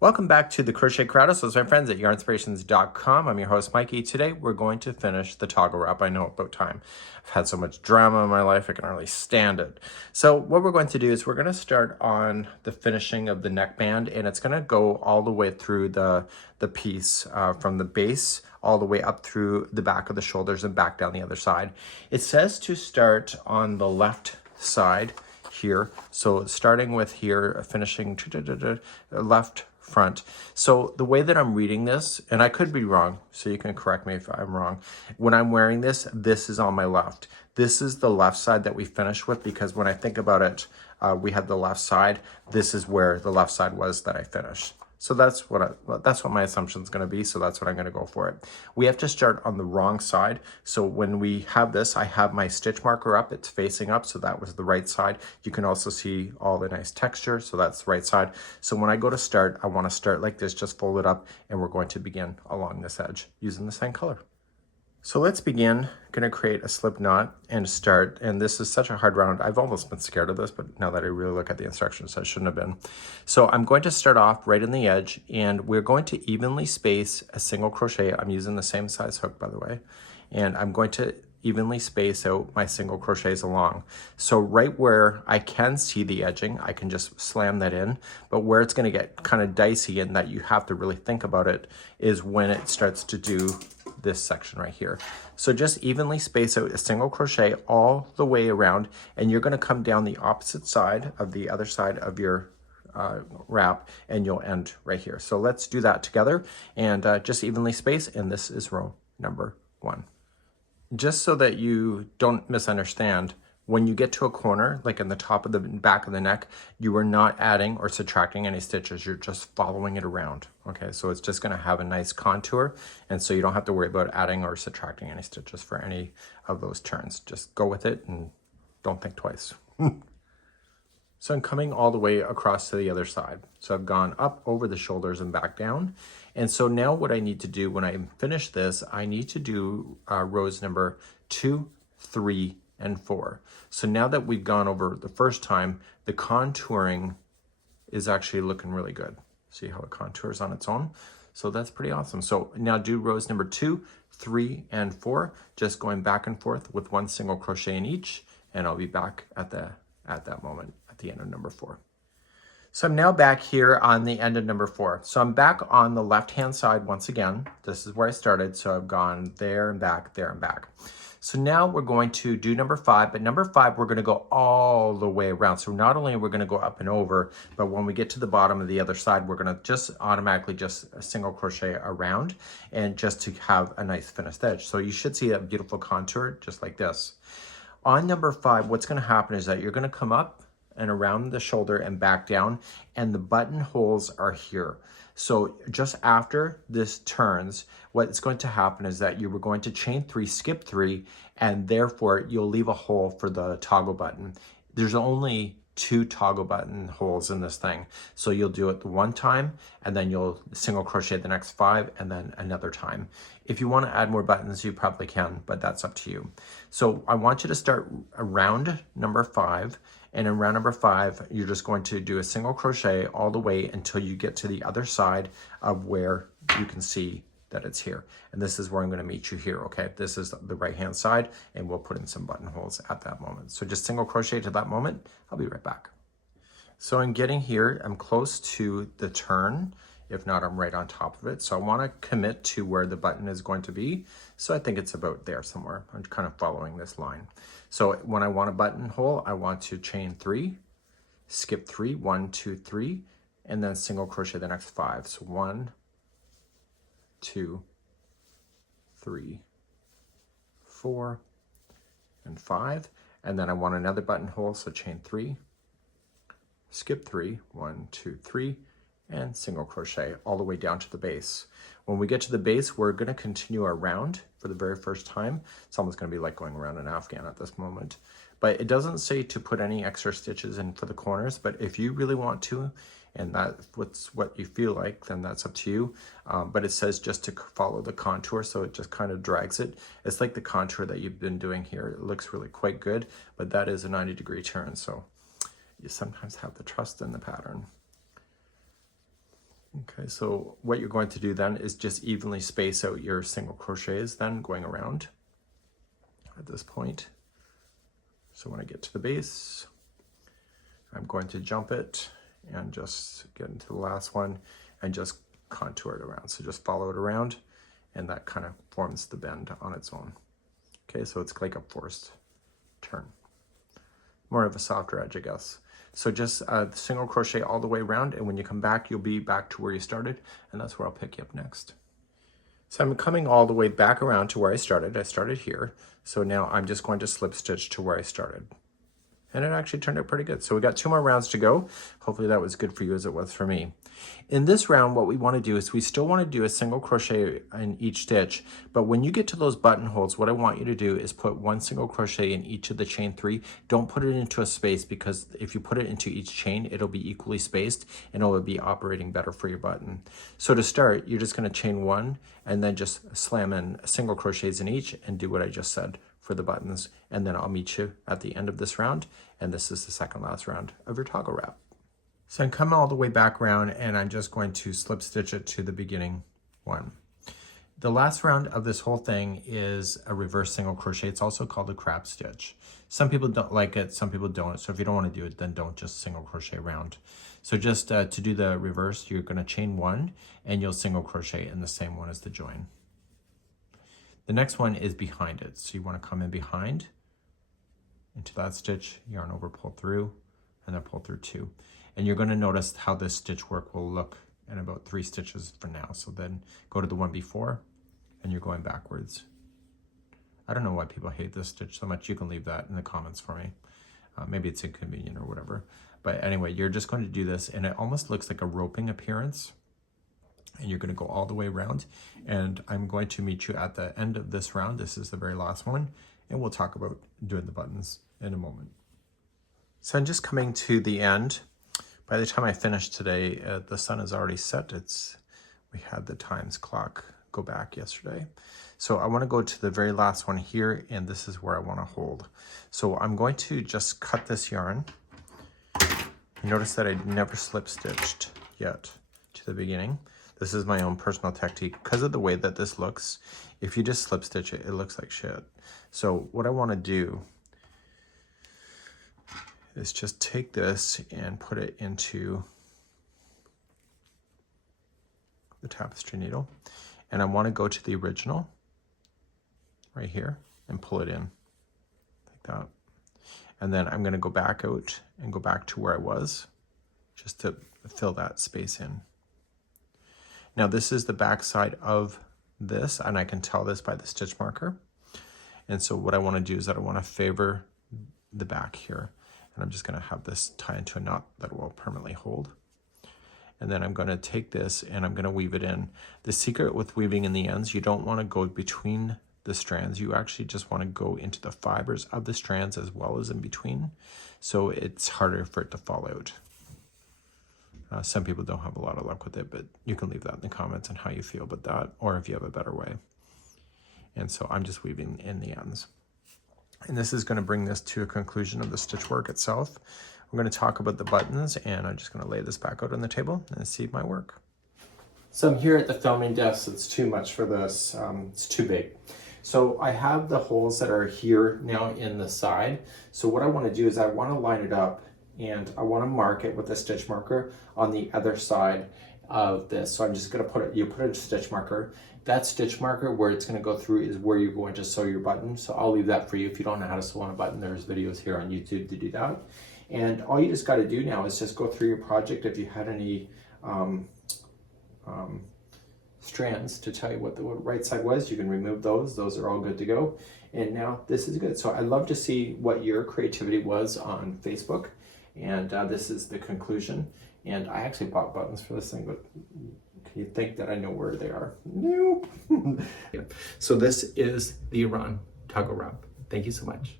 Welcome back to the Crochet Crowd. So, my friends at Yarnspirations.com. I'm your host, Mikey. Today, we're going to finish the toggle wrap. I know, about time. I've had so much drama in my life, I can hardly stand it. So, what we're going to do is we're going to start on the finishing of the neckband, and it's going to go all the way through the piece from the base all the way up through the back of the shoulders and back down the other side. It says to start on the left side here. So, starting with here, finishing left front. So the way that I'm reading this, and I could be wrong, so you can correct me if I'm wrong. When I'm wearing this, this is on my left. This is the left side that we finished with, because when I think about it, we had the left side. This is where the left side was that I finished. So that's what my assumption is going to be. So that's what I'm going to go for it. We have to start on the wrong side. So when we have this, I have my stitch marker up. It's facing up. So that was the right side. You can also see all the nice texture. So that's the right side. So when I go to start, I want to start like this, just fold it up, and we're going to begin along this edge using the same color. So let's begin. I'm going to create a slip knot and start. And this is such a hard round. I've almost been scared of this, but now that I really look at the instructions, I shouldn't have been. So I'm going to start off right in the edge, and we're going to evenly space a single crochet. I'm using the same size hook, by the way. And I'm going to evenly space out my single crochets along. So right where I can see the edging, I can just slam that in. But where it's going to get kind of dicey and that you have to really think about it is when it starts to do this section right here. So just evenly space out a single crochet all the way around, and you're going to come down the opposite side of the other side of your wrap, and you'll end right here. So let's do that together, and just evenly space, and this is row number 1. Just so that you don't misunderstand, when you get to a corner, like in the top of the back of the neck, you are not adding or subtracting any stitches. You're just following it around. Okay, so it's just going to have a nice contour, and so you don't have to worry about adding or subtracting any stitches for any of those turns. Just go with it and don't think twice. So I'm coming all the way across to the other side. So I've gone up over the shoulders and back down. And so now what I need to do when I finish this, I need to do rows number 2, 3, and 4. So now that we've gone over the first time, the contouring is actually looking really good. See how it contours on its own? So that's pretty awesome. So now do rows number 2, 3, and 4, just going back and forth with one single crochet in each, and I'll be back at that moment at the end of number 4. So I'm now back here on the end of number 4. So I'm back on the left-hand side once again. This is where I started. So I've gone there and back, there and back. So now we're going to do number 5, but number 5, we're going to go all the way around. So not only are we going to go up and over, but when we get to the bottom of the other side, we're going to just automatically just a single crochet around, and just to have a nice finished edge. So you should see a beautiful contour just like this. On number 5, what's going to happen is that you're going to come up and around the shoulder and back down, and the buttonholes are here. So just after this turns, what's going to happen is that you were going to chain 3, skip 3, and therefore you'll leave a hole for the toggle button. There's only 2 toggle button holes in this thing. So you'll do it the one time, and then you'll single crochet the next 5, and then another time. If you want to add more buttons, you probably can, but that's up to you. So I want you to start around number 5, and in round number 5, you're just going to do a single crochet all the way until you get to the other side of where you can see that it's here. And this is where I'm going to meet you here, okay? This is the right-hand side, and we'll put in some buttonholes at that moment. So just single crochet to that moment. I'll be right back. So I'm getting here. I'm close to the turn. If not, I'm right on top of it. So I want to commit to where the button is going to be. So I think it's about there somewhere. I'm kind of following this line. So when I want a buttonhole, I want to chain 3, skip 3, 1, 2, 3, and then single crochet the next 5. So 1, 2, 3, 4, and 5. And then I want another buttonhole, so chain 3, skip 3, 1, 2, 3, and single crochet all the way down to the base. When we get to the base, we're going to continue our round for the very first time. It's almost going to be like going around an Afghan at this moment. But it doesn't say to put any extra stitches in for the corners, but if you really want to, and that's what you feel like, then that's up to you. But it says just to follow the contour, so it just kind of drags it. It's like the contour that you've been doing here. It looks really quite good, but that is a 90-degree turn, so you sometimes have to trust in the pattern. Okay. Okay, so what you're going to do then is just evenly space out your single crochets then going around at this point. So when I get to the base, I'm going to jump it and just get into the last one and just contour it around. So just follow it around and that kind of forms the bend on its own. Okay, so it's like a forced turn. More of a softer edge, I guess. So just single crochet all the way around, and when you come back, you'll be back to where you started, and that's where I'll pick you up next. So I'm coming all the way back around to where I started. I started here. So now I'm just going to slip stitch to where I started. And it actually turned out pretty good. So we got 2 more rounds to go. Hopefully that was good for you as it was for me. In this round, what we want to do is we still want to do a single crochet in each stitch, but when you get to those buttonholes, what I want you to do is put 1 single crochet in each of the chain 3. Don't put it into a space, because if you put it into each chain, it'll be equally spaced and it'll be operating better for your button. So to start, you're just going to chain 1 and then just slam in single crochets in each and do what I just said for the buttons, and then I'll meet you at the end of this round, and this is the second last round of your toggle wrap. So I'm coming all the way back around, and I'm just going to slip stitch it to the beginning one. The last round of this whole thing is a reverse single crochet. It's also called a crab stitch. Some people don't like it, some people don't. So if you don't want to do it, then don't just single crochet round. So just to do the reverse, you're going to chain 1 and you'll single crochet in the same one as the join. The next one is behind it. So you want to come in behind into that stitch, yarn over, pull through, and then pull through 2. And you're going to notice how this stitch work will look in about 3 stitches for now. So then go to the one before and you're going backwards. I don't know why people hate this stitch so much. You can leave that in the comments for me. Maybe it's inconvenient or whatever. But anyway, you're just going to do this, and it almost looks like a roping appearance. And you're going to go all the way around, and I'm going to meet you at the end of this round. This is the very last one, and we'll talk about doing the buttons in a moment. So I'm just coming to the end. By the time I finish today, the sun is already set. We had the times clock go back yesterday. So I want to go to the very last one here, and this is where I want to hold. So I'm going to just cut this yarn. You notice that I never slip stitched yet to the beginning. This is my own personal technique. Because of the way that this looks, if you just slip stitch it, it looks like shit. So what I want to do is just take this and put it into the tapestry needle. And I want to go to the original right here and pull it in like that. And then I'm going to go back out and go back to where I was just to fill that space in. Now this is the back side of this, and I can tell this by the stitch marker. And so what I want to do is that I want to favor the back here. And I'm just going to have this tie into a knot that will permanently hold. And then I'm going to take this and I'm going to weave it in. The secret with weaving in the ends, you don't want to go between the strands. You actually just want to go into the fibers of the strands as well as in between. So it's harder for it to fall out. Some people don't have a lot of luck with it, but you can leave that in the comments on how you feel about that, or if you have a better way. And so I'm just weaving in the ends. And this is going to bring this to a conclusion of the stitch work itself. We're going to talk about the buttons, and I'm just going to lay this back out on the table and see my work. So I'm here at the filming desk. It's too much for this. It's too big. So I have the holes that are here now in the side. So what I want to do is I want to line it up, and I want to mark it with a stitch marker on the other side of this. So I'm just going to put a stitch marker. That stitch marker where it's going to go through is where you're going to sew your button. So I'll leave that for you. If you don't know how to sew on a button, there's videos here on YouTube to do that. And all you just got to do now is just go through your project. If you had any strands to tell you what the right side was, you can remove those. Those are all good to go. And now this is good. So I'd love to see what your creativity was on Facebook. And this is the conclusion. And I actually bought buttons for this thing, but can you think that I know where they are? Nope. Yeah. So this is the Aran Toggle Wrap. Thank you so much.